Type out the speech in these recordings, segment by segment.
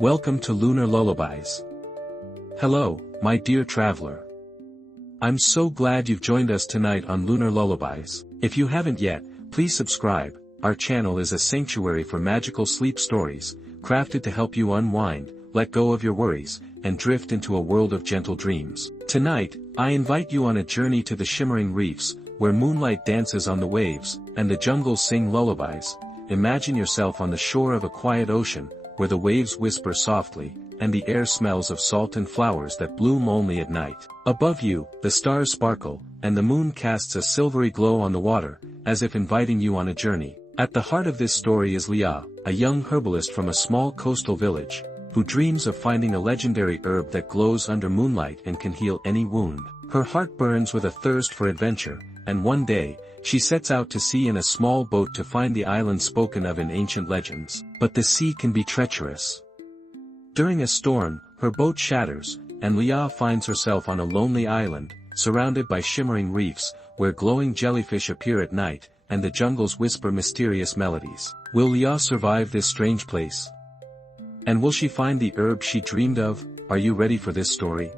Welcome to Lunar Lullabies. Hello, my dear traveler. I'm so glad you've joined us tonight on Lunar Lullabies. If you haven't yet, please subscribe. Our channel is a sanctuary for magical sleep stories, crafted to help you unwind, let go of your worries, and drift into a world of gentle dreams. Tonight, I invite you on a journey to the Shimmering Reefs, where moonlight dances on the waves, and the jungles sing lullabies. Imagine yourself on the shore of a quiet ocean, where the waves whisper softly, and the air smells of salt and flowers that bloom only at night. Above you, the stars sparkle, and the moon casts a silvery glow on the water, as if inviting you on a journey. At the heart of this story is Leah, a young herbalist from a small coastal village, who dreams of finding a legendary herb that glows under moonlight and can heal any wound. Her heart burns with a thirst for adventure, and one day, she sets out to sea in a small boat to find the island spoken of in ancient legends. But the sea can be treacherous. During a storm, her boat shatters, and Leah finds herself on a lonely island, surrounded by shimmering reefs, where glowing jellyfish appear at night, and the jungles whisper mysterious melodies. Will Leah survive this strange place? And will she find the herb she dreamed of? Are you ready for this story?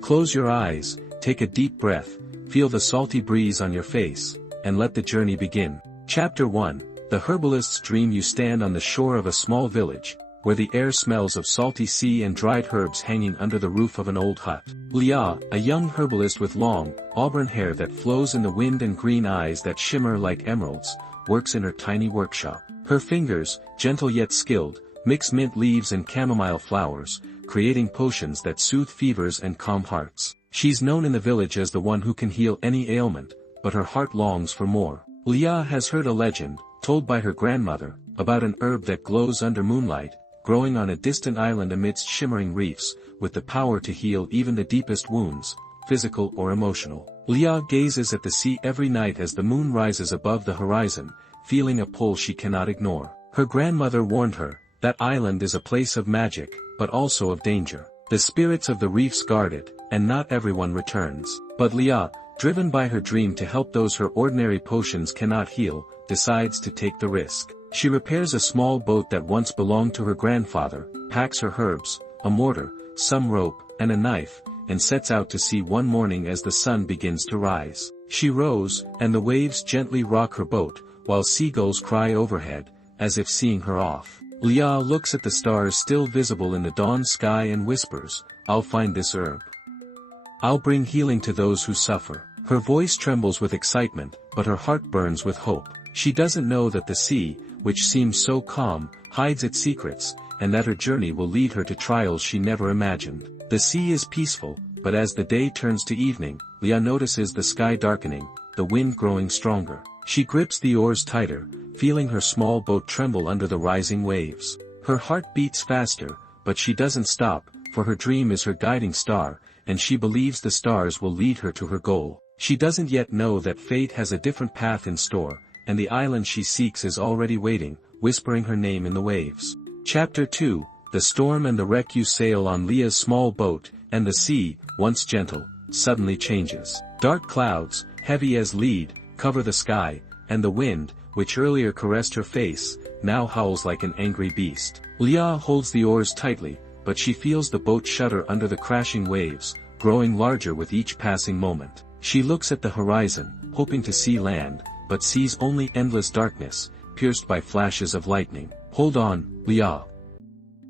Close your eyes, take a deep breath, feel the salty breeze on your face, and let the journey begin. Chapter 1, The Herbalist's Dream. You stand on the shore of a small village, where the air smells of salty sea and dried herbs hanging under the roof of an old hut. Leah, a young herbalist with long, auburn hair that flows in the wind and green eyes that shimmer like emeralds, works in her tiny workshop. Her fingers, gentle yet skilled, mix mint leaves and chamomile flowers, creating potions that soothe fevers and calm hearts. She's known in the village as the one who can heal any ailment, but her heart longs for more. Leah has heard a legend, told by her grandmother, about an herb that glows under moonlight, growing on a distant island amidst shimmering reefs, with the power to heal even the deepest wounds, physical or emotional. Leah gazes at the sea every night as the moon rises above the horizon, feeling a pull she cannot ignore. Her grandmother warned her, that island is a place of magic, but also of danger. The spirits of the reefs guard it, and not everyone returns. But Leah, driven by her dream to help those her ordinary potions cannot heal, decides to take the risk. She repairs a small boat that once belonged to her grandfather, packs her herbs, a mortar, some rope, and a knife, and sets out to sea one morning as the sun begins to rise. She rows, and the waves gently rock her boat, while seagulls cry overhead, as if seeing her off. Leah looks at the stars still visible in the dawn sky and whispers, "I'll find this herb. I'll bring healing to those who suffer." Her voice trembles with excitement, but her heart burns with hope. She doesn't know that the sea, which seems so calm, hides its secrets, and that her journey will lead her to trials she never imagined. The sea is peaceful, but as the day turns to evening, Leah notices the sky darkening, the wind growing stronger. She grips the oars tighter, feeling her small boat tremble under the rising waves. Her heart beats faster, but she doesn't stop, for her dream is her guiding star, and she believes the stars will lead her to her goal. She doesn't yet know that fate has a different path in store, and the island she seeks is already waiting, whispering her name in the waves. Chapter 2, The Storm and the Wreck. You sail on Leah's small boat, and the sea, once gentle, suddenly changes. Dark clouds, heavy as lead, cover the sky, and the wind, which earlier caressed her face, now howls like an angry beast. Leah holds the oars tightly, but she feels the boat shudder under the crashing waves, growing larger with each passing moment. She looks at the horizon, hoping to see land, but sees only endless darkness, pierced by flashes of lightning. "Hold on, Leah.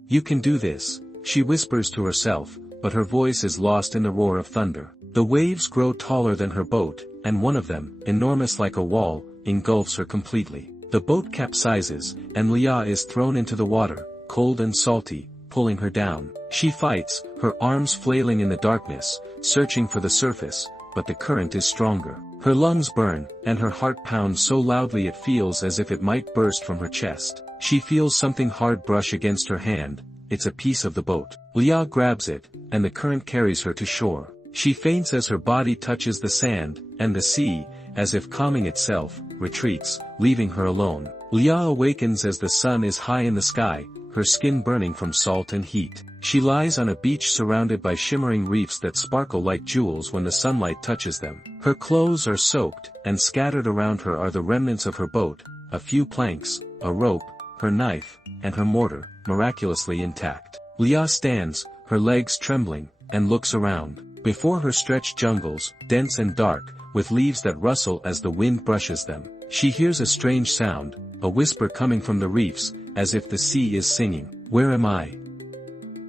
You can do this," she whispers to herself, but her voice is lost in the roar of thunder. The waves grow taller than her boat, and one of them, enormous like a wall, engulfs her completely. The boat capsizes, and Leah is thrown into the water, cold and salty, pulling her down. She fights, her arms flailing in the darkness, searching for the surface, but the current is stronger. Her lungs burn, and her heart pounds so loudly it feels as if it might burst from her chest. She feels something hard brush against her hand. It's a piece of the boat. Leah grabs it, and the current carries her to shore. She faints as her body touches the sand, and the sea, as if calming itself, retreats, leaving her alone. Leah awakens as the sun is high in the sky, her skin burning from salt and heat. She lies on a beach surrounded by shimmering reefs that sparkle like jewels when the sunlight touches them. Her clothes are soaked, and scattered around her are the remnants of her boat, a few planks, a rope, her knife, and her mortar, miraculously intact. Leah stands, her legs trembling, and looks around. Before her stretched jungles, dense and dark, with leaves that rustle as the wind brushes them. She hears a strange sound, a whisper coming from the reefs, as if the sea is singing. "Where am I?"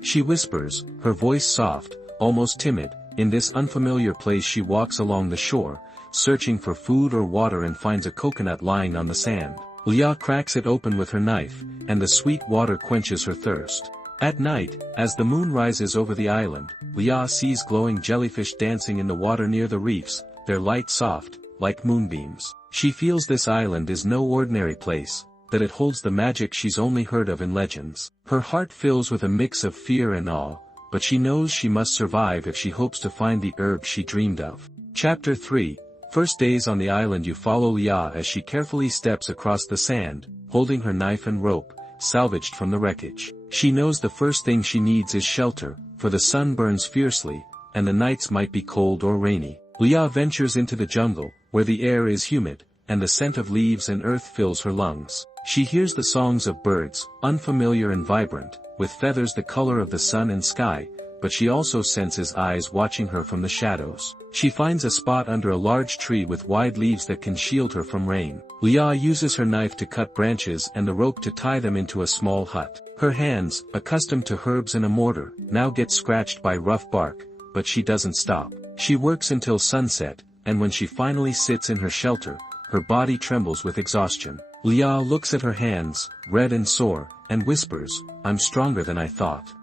She whispers, her voice soft, almost timid. In this unfamiliar place she walks along the shore, searching for food or water, and finds a coconut lying on the sand. Leah cracks it open with her knife, and the sweet water quenches her thirst. At night, as the moon rises over the island, Leah sees glowing jellyfish dancing in the water near the reefs, their light soft, like moonbeams. She feels this island is no ordinary place, that it holds the magic she's only heard of in legends. Her heart fills with a mix of fear and awe, but she knows she must survive if she hopes to find the herb she dreamed of. Chapter 3. First days on the island. You follow Leah as she carefully steps across the sand, holding her knife and rope, salvaged from the wreckage. She knows the first thing she needs is shelter, for the sun burns fiercely, and the nights might be cold or rainy. Leah ventures into the jungle, where the air is humid, and the scent of leaves and earth fills her lungs. She hears the songs of birds, unfamiliar and vibrant, with feathers the color of the sun and sky, but she also senses eyes watching her from the shadows. She finds a spot under a large tree with wide leaves that can shield her from rain. Leah uses her knife to cut branches and the rope to tie them into a small hut. Her hands, accustomed to herbs and a mortar, now get scratched by rough bark, but she doesn't stop. She works until sunset, and when she finally sits in her shelter, her body trembles with exhaustion. Leah looks at her hands, red and sore, and whispers, "I'm stronger than I thought.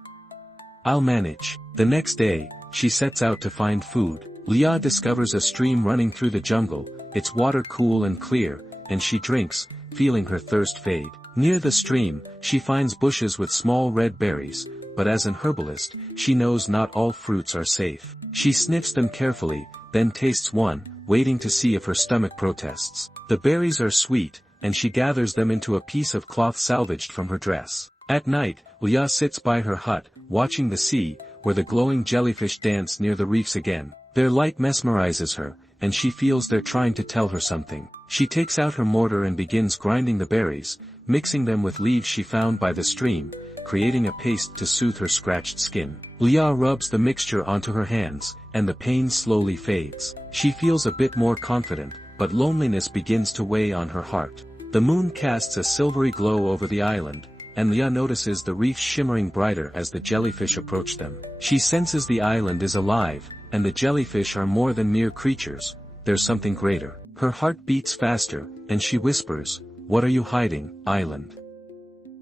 I'll manage." The next day, she sets out to find food. Leah discovers a stream running through the jungle, its water cool and clear, and she drinks, feeling her thirst fade. Near the stream, she finds bushes with small red berries, but as an herbalist, she knows not all fruits are safe. She sniffs them carefully, then tastes one, waiting to see if her stomach protests. The berries are sweet, and she gathers them into a piece of cloth salvaged from her dress. At night, Leah sits by her hut, watching the sea, where the glowing jellyfish dance near the reefs again. Their light mesmerizes her, and she feels they're trying to tell her something. She takes out her mortar and begins grinding the berries, mixing them with leaves she found by the stream, creating a paste to soothe her scratched skin. Leah rubs the mixture onto her hands, and the pain slowly fades. She feels a bit more confident, but loneliness begins to weigh on her heart. The moon casts a silvery glow over the island, and Leah notices the reefs shimmering brighter as the jellyfish approach them. She senses the island is alive, and the jellyfish are more than mere creatures, there's something greater. Her heart beats faster, and she whispers, "What are you hiding, island?"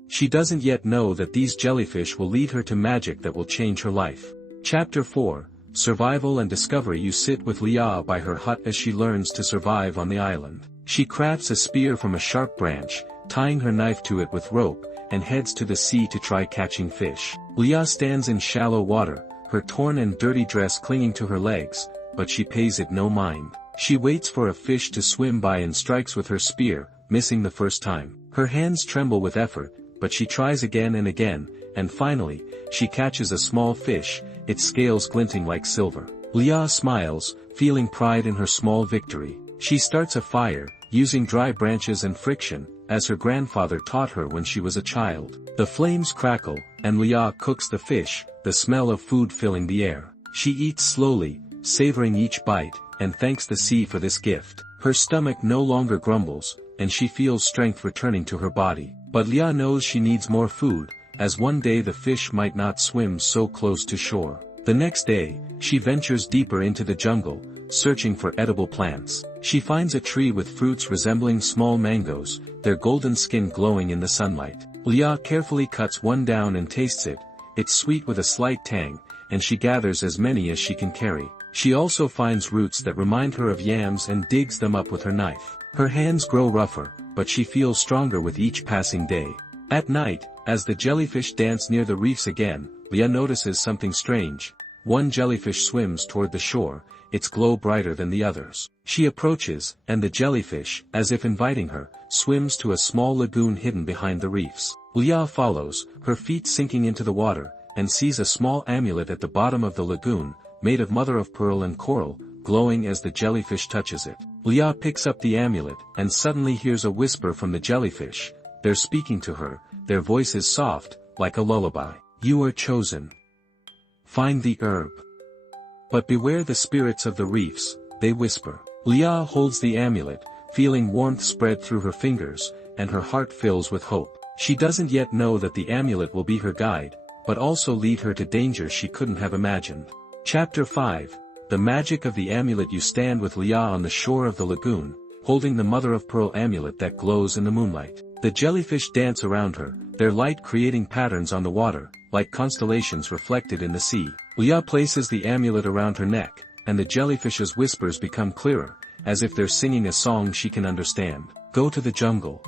She doesn't yet know that these jellyfish will lead her to magic that will change her life. Chapter 4. Survival and Discovery. You sit with Leah by her hut as she learns to survive on the island. She crafts a spear from a sharp branch, tying her knife to it with rope, and heads to the sea to try catching fish. Leah stands in shallow water, her torn and dirty dress clinging to her legs, but she pays it no mind. She waits for a fish to swim by and strikes with her spear, missing the first time. Her hands tremble with effort, but she tries again and again, and finally, she catches a small fish, its scales glinting like silver. Leah smiles, feeling pride in her small victory. She starts a fire, using dry branches and friction, as her grandfather taught her when she was a child. The flames crackle, and Leah cooks the fish, the smell of food filling the air. She eats slowly, savoring each bite, and thanks the sea for this gift. Her stomach no longer grumbles, and she feels strength returning to her body. But Leah knows she needs more food, as one day the fish might not swim so close to shore. The next day, she ventures deeper into the jungle, searching for edible plants. She finds a tree with fruits resembling small mangoes, their golden skin glowing in the sunlight. Leah carefully cuts one down and tastes it. It's sweet with a slight tang, and she gathers as many as she can carry. She also finds roots that remind her of yams and digs them up with her knife. Her hands grow rougher, but she feels stronger with each passing day. At night, as the jellyfish dance near the reefs again, Leah notices something strange. One jellyfish swims toward the shore, its glow brighter than the others. She approaches, and the jellyfish, as if inviting her, swims to a small lagoon hidden behind the reefs. Leah follows, her feet sinking into the water, and sees a small amulet at the bottom of the lagoon, made of mother-of-pearl and coral, glowing as the jellyfish touches it. Leah picks up the amulet, and suddenly hears a whisper from the jellyfish, they're speaking to her, their voices soft, like a lullaby. You are chosen. Find the herb. But beware the spirits of the reefs, they whisper. Leah holds the amulet, feeling warmth spread through her fingers, and her heart fills with hope. She doesn't yet know that the amulet will be her guide, but also lead her to danger she couldn't have imagined. Chapter 5. The Magic of the Amulet. You stand with Leah on the shore of the lagoon, holding the mother-of-pearl amulet that glows in the moonlight. The jellyfish dance around her, their light creating patterns on the water, like constellations reflected in the sea. Leah places the amulet around her neck, and the jellyfish's whispers become clearer, as if they're singing a song she can understand. Go to the jungle.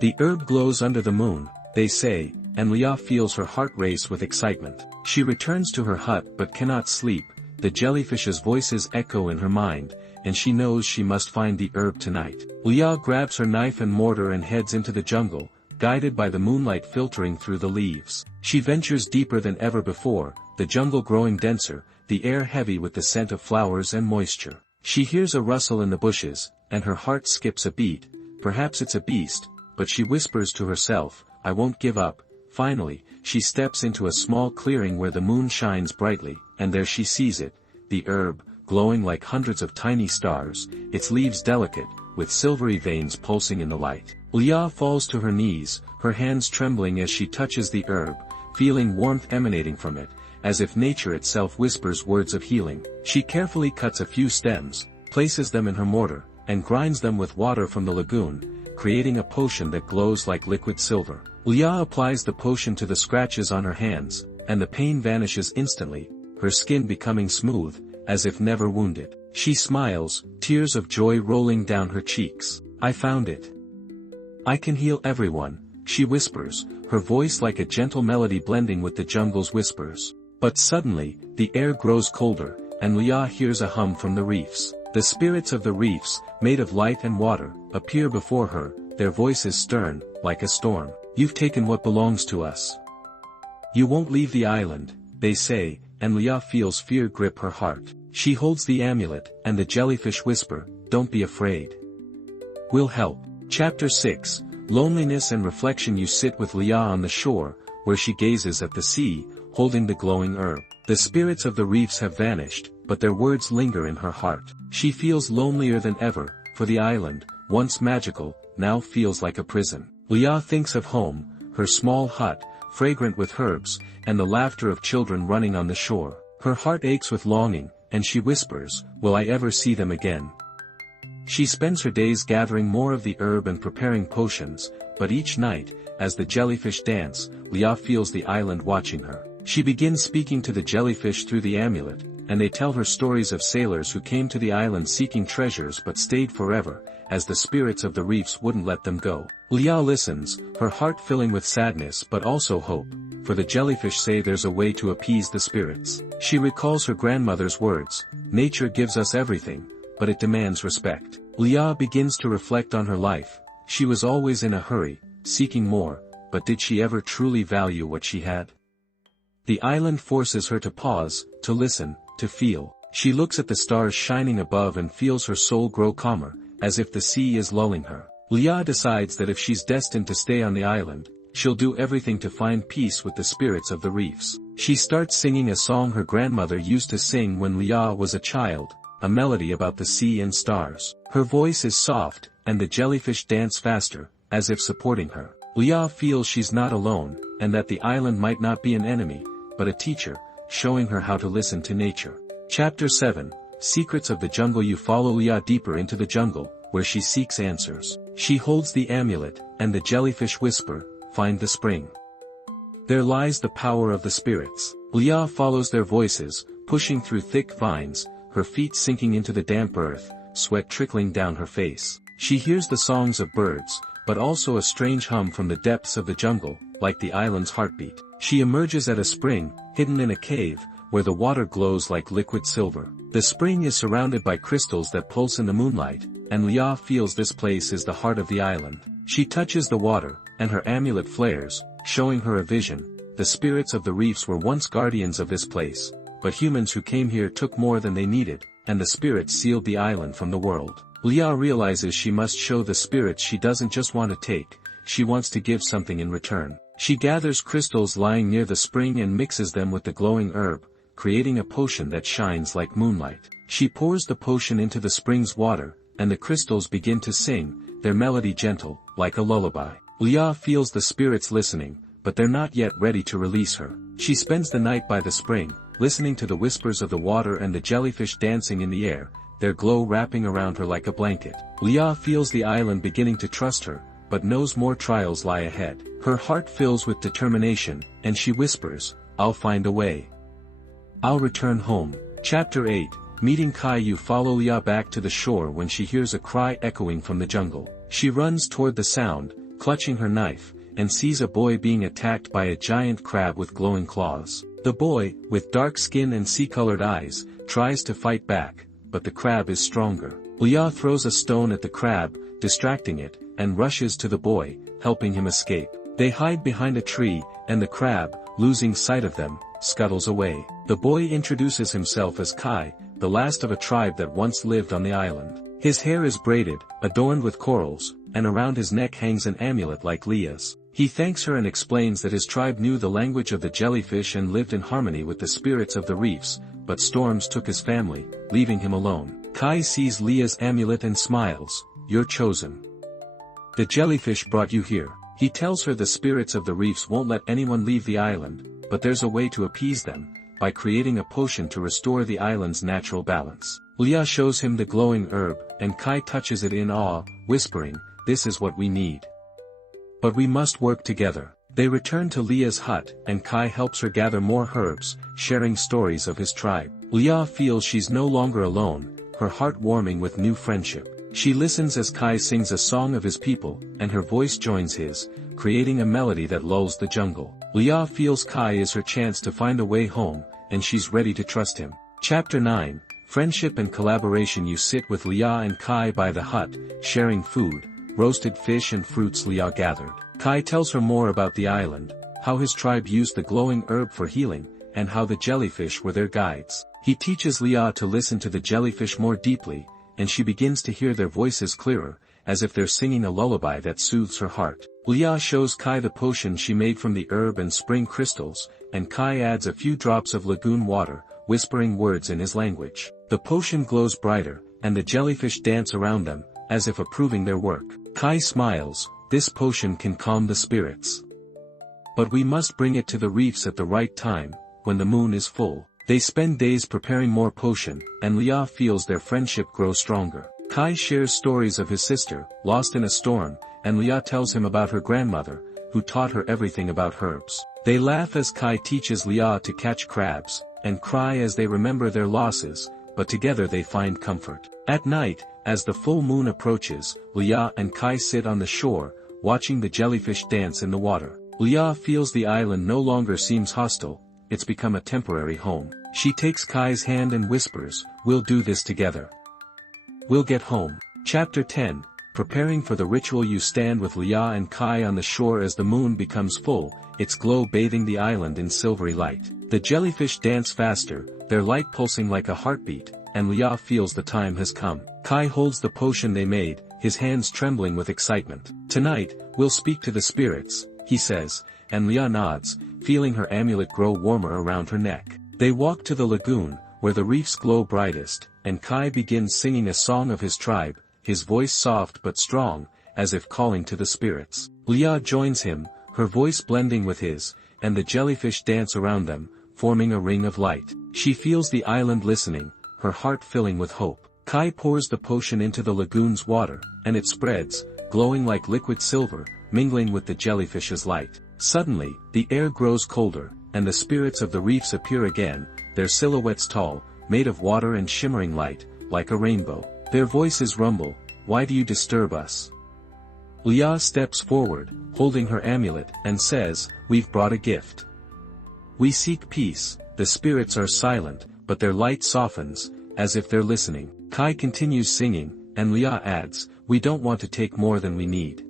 The herb glows under the moon, they say, and Leah feels her heart race with excitement. She returns to her hut but cannot sleep, the jellyfish's voices echo in her mind, and she knows she must find the herb tonight. Leah grabs her knife and mortar and heads into the jungle, guided by the moonlight filtering through the leaves. She ventures deeper than ever before, the jungle growing denser, the air heavy with the scent of flowers and moisture. She hears a rustle in the bushes, and her heart skips a beat. Perhaps it's a beast, but she whispers to herself, I won't give up. Finally, she steps into a small clearing where the moon shines brightly, and there she sees it, the herb, glowing like hundreds of tiny stars, its leaves delicate, with silvery veins pulsing in the light. Leah falls to her knees, her hands trembling as she touches the herb, feeling warmth emanating from it, as if nature itself whispers words of healing. She carefully cuts a few stems, places them in her mortar, and grinds them with water from the lagoon, creating a potion that glows like liquid silver. Leah applies the potion to the scratches on her hands, and the pain vanishes instantly, her skin becoming smooth, as if never wounded. She smiles, tears of joy rolling down her cheeks. I found it. I can heal everyone, she whispers, her voice like a gentle melody blending with the jungle's whispers. But suddenly, the air grows colder, and Leah hears a hum from the reefs. The spirits of the reefs, made of light and water, appear before her, their voices stern, like a storm. You've taken what belongs to us. You won't leave the island, they say, and Leah feels fear grip her heart. She holds the amulet, and the jellyfish whisper, don't be afraid. We'll help. Chapter 6. Loneliness and Reflection. You sit with Leah on the shore, where she gazes at the sea, holding the glowing herb. The spirits of the reefs have vanished, but their words linger in her heart. She feels lonelier than ever, for the island, once magical, now feels like a prison. Leah thinks of home, her small hut, fragrant with herbs, and the laughter of children running on the shore. Her heart aches with longing, and she whispers, will I ever see them again? She spends her days gathering more of the herb and preparing potions, but each night, as the jellyfish dance, Leah feels the island watching her. She begins speaking to the jellyfish through the amulet, and they tell her stories of sailors who came to the island seeking treasures but stayed forever, as the spirits of the reefs wouldn't let them go. Leah listens, her heart filling with sadness but also hope, for the jellyfish say there's a way to appease the spirits. She recalls her grandmother's words, nature gives us everything, but it demands respect. Leah begins to reflect on her life. She was always in a hurry, seeking more, but did she ever truly value what she had? The island forces her to pause, to listen, to feel. She looks at the stars shining above and feels her soul grow calmer, as if the sea is lulling her. Leah decides that if she's destined to stay on the island, she'll do everything to find peace with the spirits of the reefs. She starts singing a song her grandmother used to sing when Leah was a child, a melody about the sea and stars. Her voice is soft, and the jellyfish dance faster, as if supporting her. Leah feels she's not alone, and that the island might not be an enemy, but a teacher, showing her how to listen to nature. Chapter 7. Secrets of the Jungle. You follow Leah deeper into the jungle, where she seeks answers. She holds the amulet, and the jellyfish whisper, find the spring. There lies the power of the spirits. Leah follows their voices, pushing through thick vines, her feet sinking into the damp earth, sweat trickling down her face. She hears the songs of birds, but also a strange hum from the depths of the jungle, like the island's heartbeat. She emerges at a spring, hidden in a cave, where the water glows like liquid silver. The spring is surrounded by crystals that pulse in the moonlight, and Leah feels this place is the heart of the island. She touches the water, and her amulet flares, showing her a vision. The spirits of the reefs were once guardians of this place, but humans who came here took more than they needed, and the spirits sealed the island from the world. Leah realizes she must show the spirits she doesn't just want to take, she wants to give something in return. She gathers crystals lying near the spring and mixes them with the glowing herb, creating a potion that shines like moonlight. She pours the potion into the spring's water, and the crystals begin to sing, their melody gentle, like a lullaby. Leah feels the spirits listening, but they're not yet ready to release her. She spends the night by the spring, listening to the whispers of the water and the jellyfish dancing in the air, their glow wrapping around her like a blanket. Leah feels the island beginning to trust her, but knows more trials lie ahead. Her heart fills with determination, and she whispers, "I'll find a way. I'll return home." Chapter 8. Meeting Kai. You follow Leah back to the shore when she hears a cry echoing from the jungle. She runs toward the sound, clutching her knife, and sees a boy being attacked by a giant crab with glowing claws. The boy, with dark skin and sea-colored eyes, tries to fight back, but the crab is stronger. Leah throws a stone at the crab, distracting it, and rushes to the boy, helping him escape. They hide behind a tree, and the crab, losing sight of them, scuttles away. The boy introduces himself as Kai, the last of a tribe that once lived on the island. His hair is braided, adorned with corals, and around his neck hangs an amulet like Leah's. He thanks her and explains that his tribe knew the language of the jellyfish and lived in harmony with the spirits of the reefs, but storms took his family, leaving him alone. Kai sees Leah's amulet and smiles. "You're chosen. The jellyfish brought you here." He tells her the spirits of the reefs won't let anyone leave the island, but there's a way to appease them, by creating a potion to restore the island's natural balance. Leah shows him the glowing herb, and Kai touches it in awe, whispering, "This is what we need. But we must work together." They return to Leah's hut, and Kai helps her gather more herbs, sharing stories of his tribe. Leah feels she's no longer alone, her heart warming with new friendship. She listens as Kai sings a song of his people, and her voice joins his, creating a melody that lulls the jungle. Leah feels Kai is her chance to find a way home, and she's ready to trust him. Chapter 9. Friendship and collaboration. You sit with Leah and Kai by the hut, sharing food, roasted fish and fruits Leah gathered. Kai tells her more about the island, how his tribe used the glowing herb for healing, and how the jellyfish were their guides. He teaches Leah to listen to the jellyfish more deeply, and she begins to hear their voices clearer, as if they're singing a lullaby that soothes her heart. Leah shows Kai the potion she made from the herb and spring crystals, and Kai adds a few drops of lagoon water, whispering words in his language. The potion glows brighter, and the jellyfish dance around them, as if approving their work. Kai smiles. "This potion can calm the spirits. But we must bring it to the reefs at the right time, when the moon is full." They spend days preparing more potion, and Leah feels their friendship grow stronger. Kai shares stories of his sister, lost in a storm, and Leah tells him about her grandmother, who taught her everything about herbs. They laugh as Kai teaches Leah to catch crabs, and cry as they remember their losses, but together they find comfort. At night, as the full moon approaches, Leah and Kai sit on the shore, watching the jellyfish dance in the water. Leah feels the island no longer seems hostile, it's become a temporary home. She takes Kai's hand and whispers, "We'll do this together. We'll get home." Chapter 10. Preparing for the ritual. You stand with Leah and Kai on the shore as the moon becomes full, its glow bathing the island in silvery light. The jellyfish dance faster, their light pulsing like a heartbeat, and Leah feels the time has come. Kai holds the potion they made, his hands trembling with excitement. "Tonight, we'll speak to the spirits," he says, and Leah nods, feeling her amulet grow warmer around her neck. They walk to the lagoon, where the reefs glow brightest, and Kai begins singing a song of his tribe, his voice soft but strong, as if calling to the spirits. Leah joins him, her voice blending with his, and the jellyfish dance around them, forming a ring of light. She feels the island listening, her heart filling with hope. Kai pours the potion into the lagoon's water, and it spreads, glowing like liquid silver, mingling with the jellyfish's light. Suddenly, the air grows colder, and the spirits of the reefs appear again, their silhouettes tall, made of water and shimmering light, like a rainbow. Their voices rumble, "Why do you disturb us?" Leah steps forward, holding her amulet, and says, "We've brought a gift. We seek peace." The spirits are silent, but their light softens, as if they're listening. Kai continues singing, and Leah adds, "We don't want to take more than we need.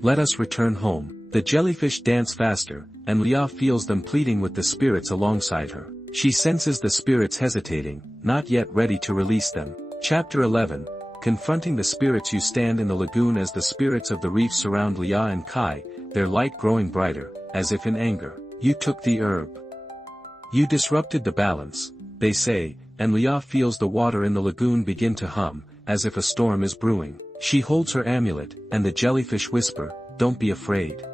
Let us return home." The jellyfish dance faster, and Leah feels them pleading with the spirits alongside her. She senses the spirits hesitating, not yet ready to release them. Chapter 11. Confronting the spirits, you stand in the lagoon as the spirits of the reef surround Lia and Kai, their light growing brighter, as if in anger. You took the herb. You disrupted the balance, they say, and Lia feels the water in the lagoon begin to hum, as if a storm is brewing. She holds her amulet, and the jellyfish whisper, "Don't be afraid.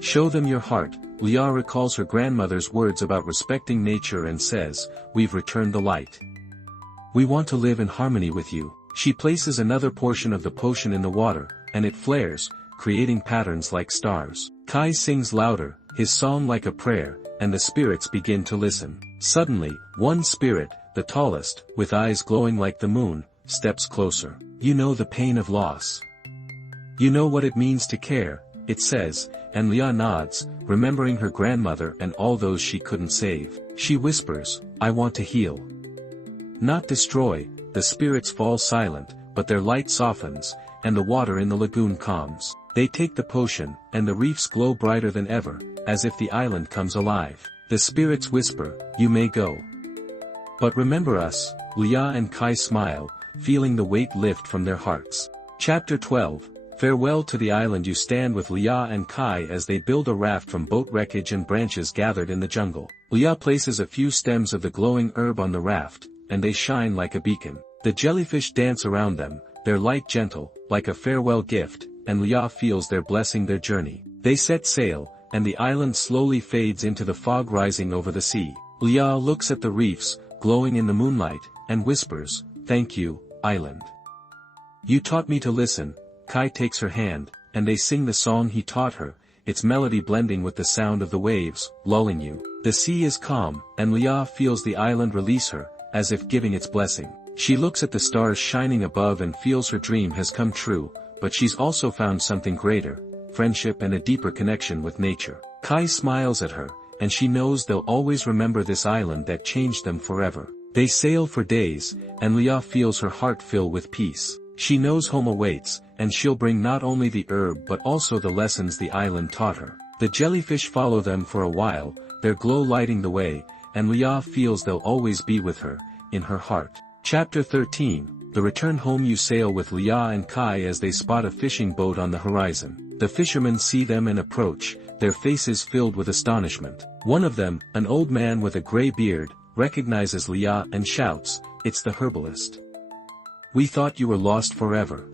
Show them your heart." Lia recalls her grandmother's words about respecting nature and says, "We've returned the light. We want to live in harmony with you." She places another portion of the potion in the water, and it flares, creating patterns like stars. Kai sings louder, his song like a prayer, and the spirits begin to listen. Suddenly, one spirit, the tallest, with eyes glowing like the moon, steps closer. "You know the pain of loss. You know what it means to care," it says, and Lia nods, remembering her grandmother and all those she couldn't save. She whispers, "I want to heal, not destroy." The spirits fall silent, but their light softens, and the water in the lagoon calms. They take the potion, and the reefs glow brighter than ever, as if the island comes alive. The spirits whisper, "You may go. But remember us." Lia and Kai smile, feeling the weight lift from their hearts. Chapter 12. Farewell to the island. You stand with Lia and Kai as they build a raft from boat wreckage and branches gathered in the jungle. Lia places a few stems of the glowing herb on the raft, and they shine like a beacon. The jellyfish dance around them, their light gentle, like a farewell gift, and Lia feels their blessing their journey. They set sail, and the island slowly fades into the fog rising over the sea. Lia looks at the reefs, glowing in the moonlight, and whispers, "Thank you, island. You taught me to listen." Kai takes her hand, and they sing the song he taught her, its melody blending with the sound of the waves, lulling you. The sea is calm, and Lia feels the island release her, as if giving its blessing. She looks at the stars shining above and feels her dream has come true, but she's also found something greater, friendship and a deeper connection with nature. Kai smiles at her, and she knows they'll always remember this island that changed them forever. They sail for days, and Lia feels her heart fill with peace. She knows home awaits, and she'll bring not only the herb but also the lessons the island taught her. The jellyfish follow them for a while, their glow lighting the way, and Lia feels they'll always be with her, in her heart. Chapter 13. The return home. You sail with Lia and Kai as they spot a fishing boat on the horizon. The fishermen see them and approach, their faces filled with astonishment. One of them, an old man with a gray beard, recognizes Lia and shouts, "It's the herbalist. We thought you were lost forever."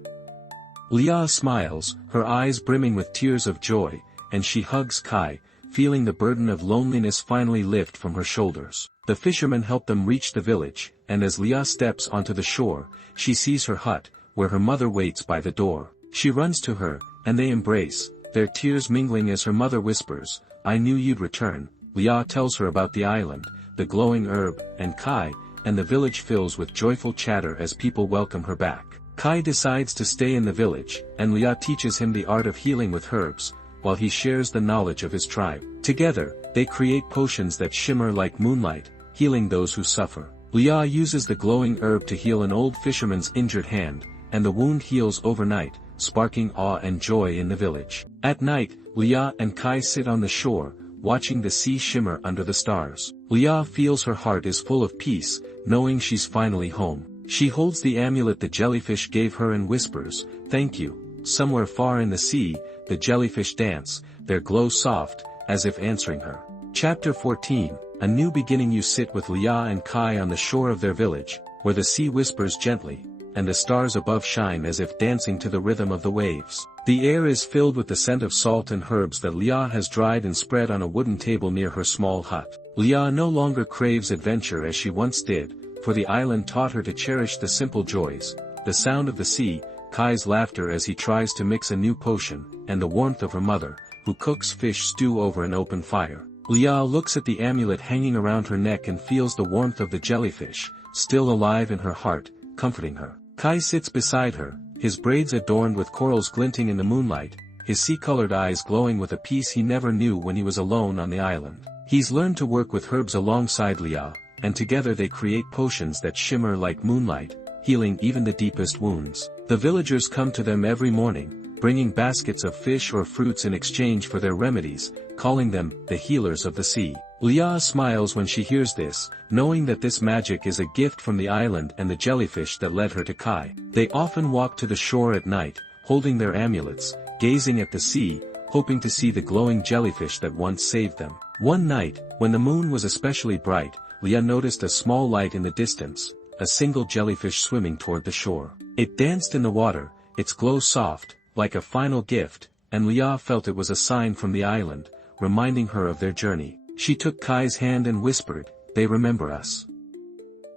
Lia smiles, her eyes brimming with tears of joy, and she hugs Kai, feeling the burden of loneliness finally lift from her shoulders. The fishermen help them reach the village, and as Lia steps onto the shore, she sees her hut, where her mother waits by the door. She runs to her, and they embrace, their tears mingling as her mother whispers, "I knew you'd return." Lia tells her about the island, the glowing herb, and Kai, and the village fills with joyful chatter as people welcome her back. Kai decides to stay in the village, and Lia teaches him the art of healing with herbs, while he shares the knowledge of his tribe. Together, they create potions that shimmer like moonlight, healing those who suffer. Lia uses the glowing herb to heal an old fisherman's injured hand, and the wound heals overnight, sparking awe and joy in the village. At night, Lia and Kai sit on the shore, watching the sea shimmer under the stars. Lia feels her heart is full of peace, knowing she's finally home. She holds the amulet the jellyfish gave her and whispers, "Thank you." Somewhere far in the sea, the jellyfish dance, their glow soft, as if answering her. Chapter 14. A new beginning. You sit with Lia and Kai on the shore of their village, where the sea whispers gently, and the stars above shine as if dancing to the rhythm of the waves. The air is filled with the scent of salt and herbs that Lia has dried and spread on a wooden table near her small hut. Lia no longer craves adventure as she once did, for the island taught her to cherish the simple joys, the sound of the sea, Kai's laughter as he tries to mix a new potion, and the warmth of her mother, who cooks fish stew over an open fire. Lia looks at the amulet hanging around her neck and feels the warmth of the jellyfish, still alive in her heart, comforting her. Kai sits beside her, his braids adorned with corals glinting in the moonlight, his sea-colored eyes glowing with a peace he never knew when he was alone on the island. He's learned to work with herbs alongside Lia, and together they create potions that shimmer like moonlight, healing even the deepest wounds. The villagers come to them every morning, bringing baskets of fish or fruits in exchange for their remedies, calling them the healers of the sea. Leah smiles when she hears this, knowing that this magic is a gift from the island and the jellyfish that led her to Kai. They often walk to the shore at night, holding their amulets, gazing at the sea, hoping to see the glowing jellyfish that once saved them. One night, when the moon was especially bright, Leah noticed a small light in the distance, a single jellyfish swimming toward the shore. It danced in the water, its glow soft, like a final gift, and Leah felt it was a sign from the island, reminding her of their journey. She took Kai's hand and whispered, "They remember us.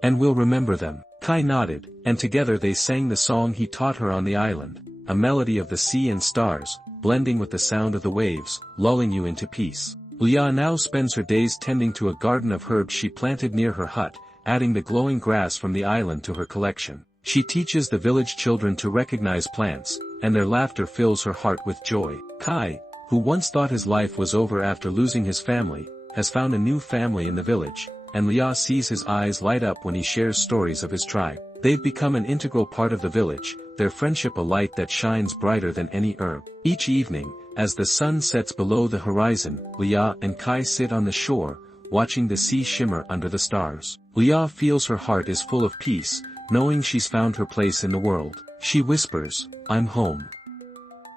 And we'll remember them." Kai nodded, and together they sang the song he taught her on the island, a melody of the sea and stars, blending with the sound of the waves, lulling you into peace. Leah now spends her days tending to a garden of herbs she planted near her hut, adding the glowing grass from the island to her collection. She teaches the village children to recognize plants, and their laughter fills her heart with joy. Kai, who once thought his life was over after losing his family, has found a new family in the village, and Leah sees his eyes light up when he shares stories of his tribe. They've become an integral part of the village, their friendship a light that shines brighter than any herb. Each evening, as the sun sets below the horizon, Leah and Kai sit on the shore, watching the sea shimmer under the stars. Leah feels her heart is full of peace, knowing she's found her place in the world. She whispers, "I'm home.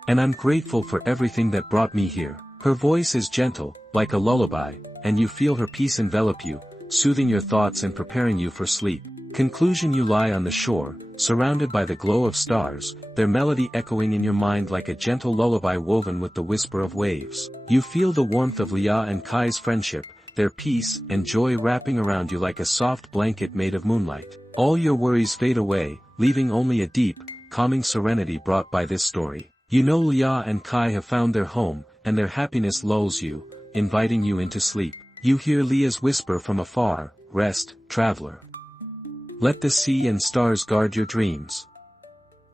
And I'm grateful for everything that brought me here." Her voice is gentle, like a lullaby, and you feel her peace envelop you, soothing your thoughts and preparing you for sleep. Conclusion: you lie on the shore, surrounded by the glow of stars, their melody echoing in your mind like a gentle lullaby woven with the whisper of waves. You feel the warmth of Leah and Kai's friendship, their peace and joy wrapping around you like a soft blanket made of moonlight. All your worries fade away, leaving only a deep, calming serenity brought by this story. You know Leah and Kai have found their home, and their happiness lulls you, inviting you into sleep. You hear Leah's whisper from afar, "Rest, traveler. Let the sea and stars guard your dreams."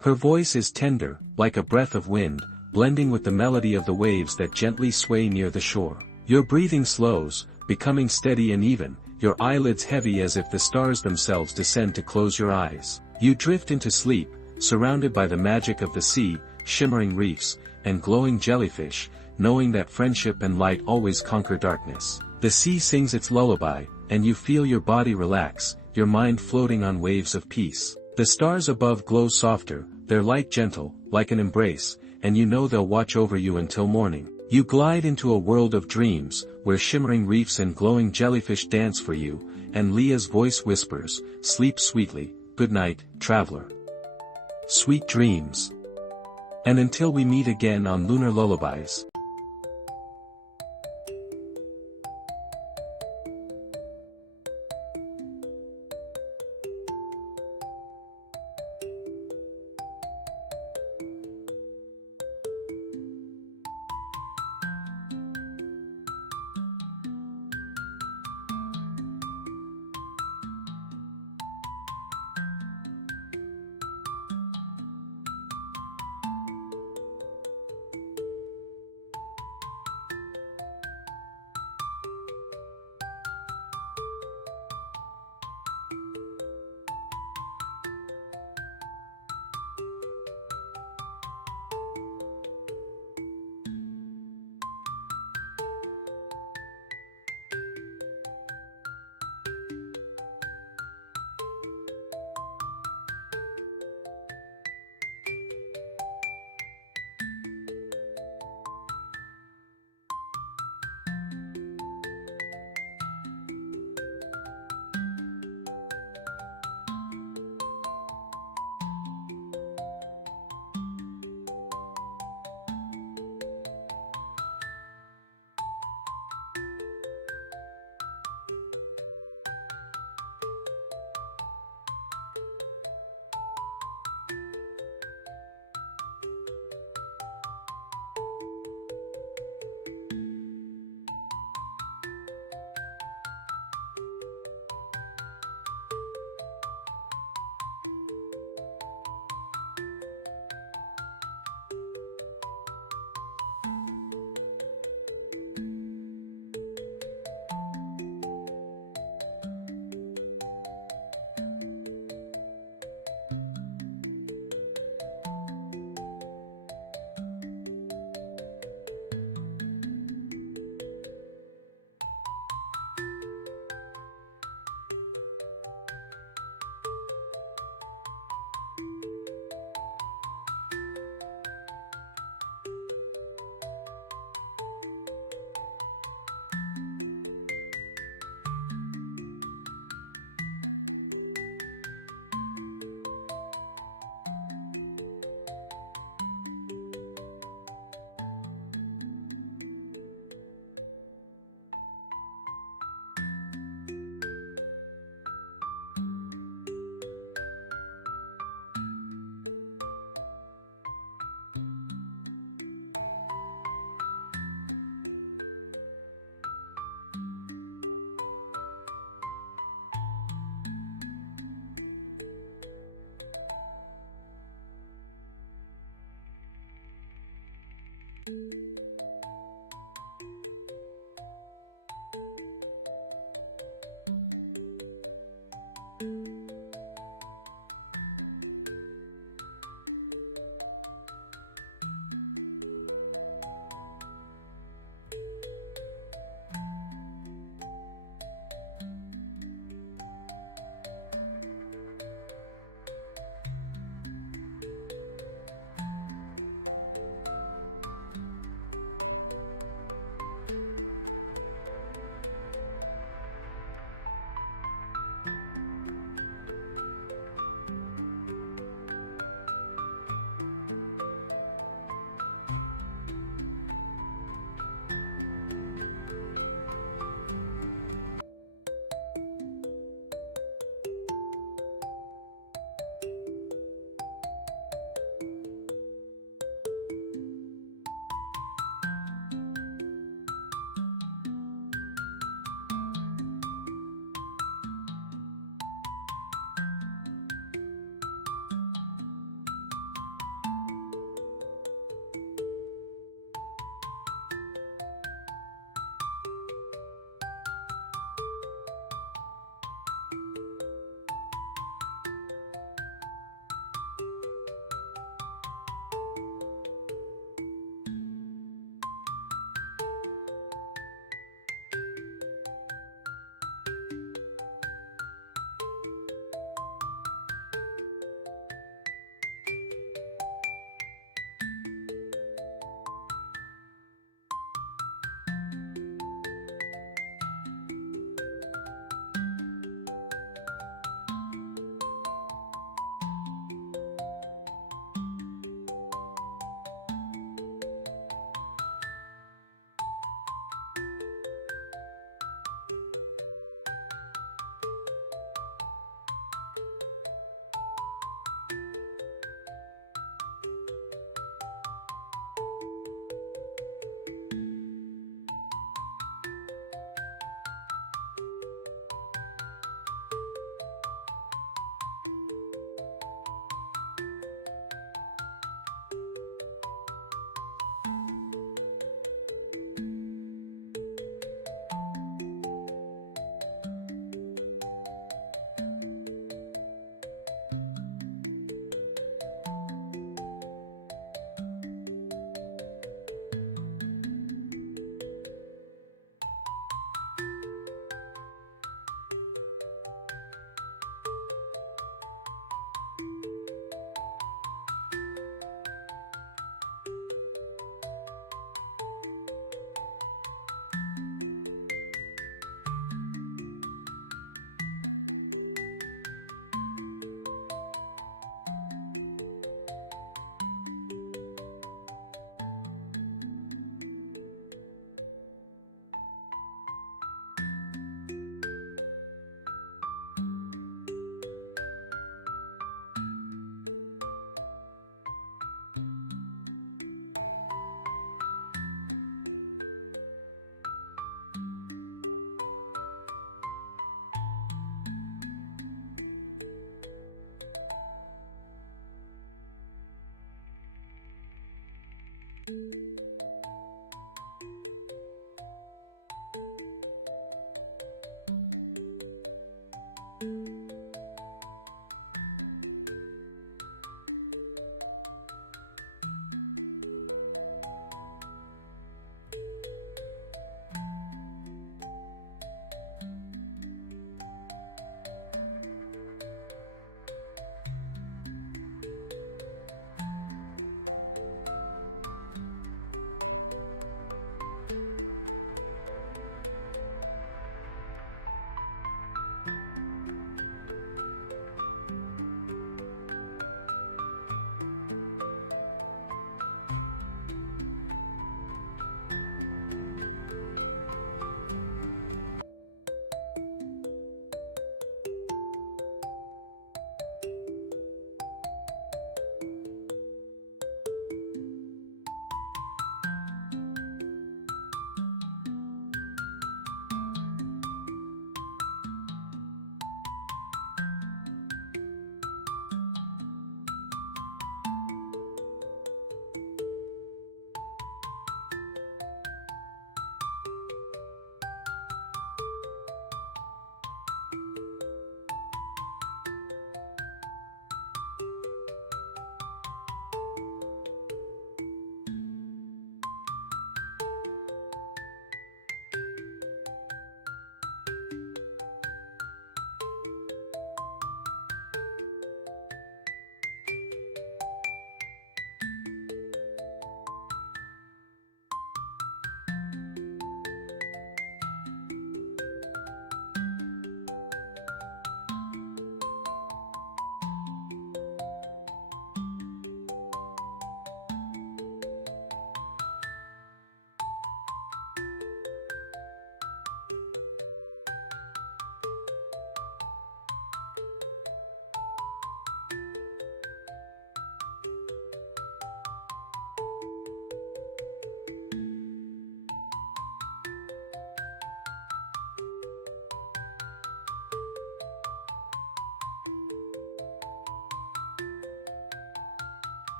Her voice is tender, like a breath of wind, blending with the melody of the waves that gently sway near the shore. Your breathing slows, becoming steady and even, your eyelids heavy as if the stars themselves descend to close your eyes. You drift into sleep, surrounded by the magic of the sea, shimmering reefs, and glowing jellyfish, knowing that friendship and light always conquer darkness. The sea sings its lullaby, and you feel your body relax, your mind floating on waves of peace. The stars above glow softer, their light gentle, like an embrace, and you know they'll watch over you until morning. You glide into a world of dreams, where shimmering reefs and glowing jellyfish dance for you, and Leah's voice whispers, "Sleep sweetly, good night, traveler. Sweet dreams." And until we meet again on Lunar Lullabies.